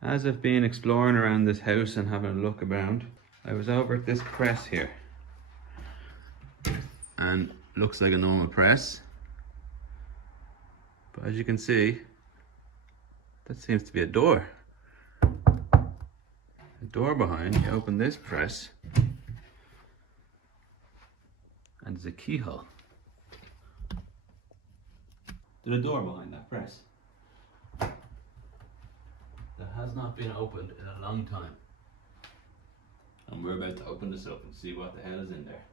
As I've been exploring around this house and having a look around, I was over at this press here. And looks like a normal press. But as you can see, that seems to be a door. A door behind, you open this press, and there's a keyhole. There's a door behind that press that has not been opened in a long time. And we're about to open this up and see what the hell is in there.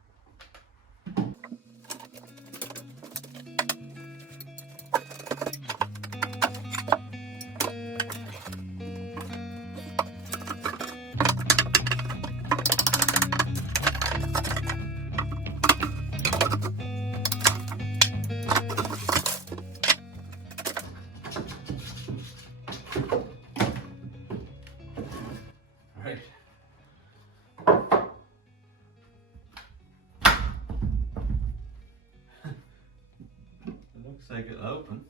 Right. It looks like it'll open.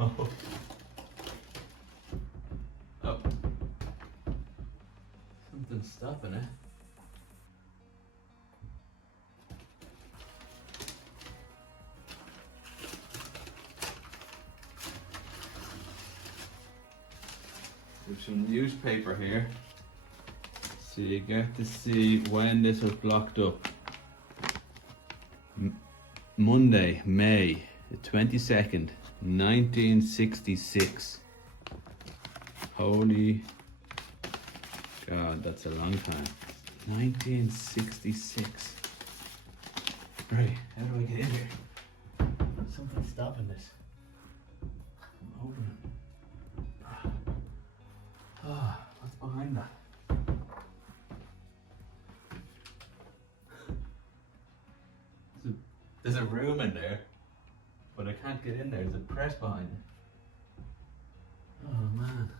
Oh. Oh. Something's stopping it. There's some newspaper here, so you get to see when this was blocked up. Monday, May the 22nd, 1966. Holy God, that's a long time. 1966. Right, how do I get in here? Something's stopping this. I'm opening. Oh, what's behind that? There's a room in there, but I can't get in there. There's a press behind it. Oh man.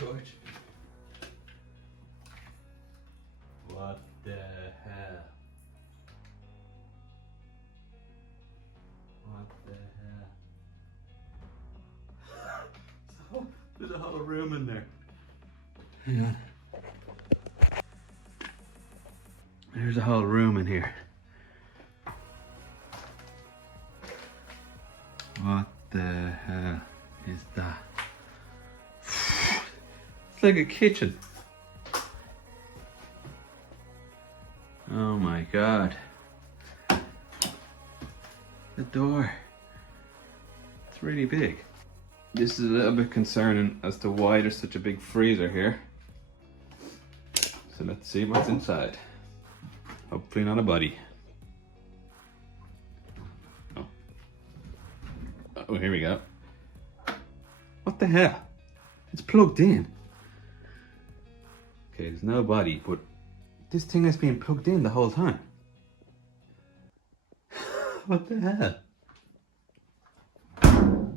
George. What the hell? What the hell? So, there's a whole room in there. Hang on. There's a whole room in here. What the hell is that? It's like a kitchen. Oh my God. The door. It's really big. This is a little bit concerning as to why there's such a big freezer here. So let's see what's inside. Hopefully not a buddy. Oh. Oh, here we go. What the hell? It's plugged in. Okay, there's no body, but this thing has been plugged in the whole time. What the hell?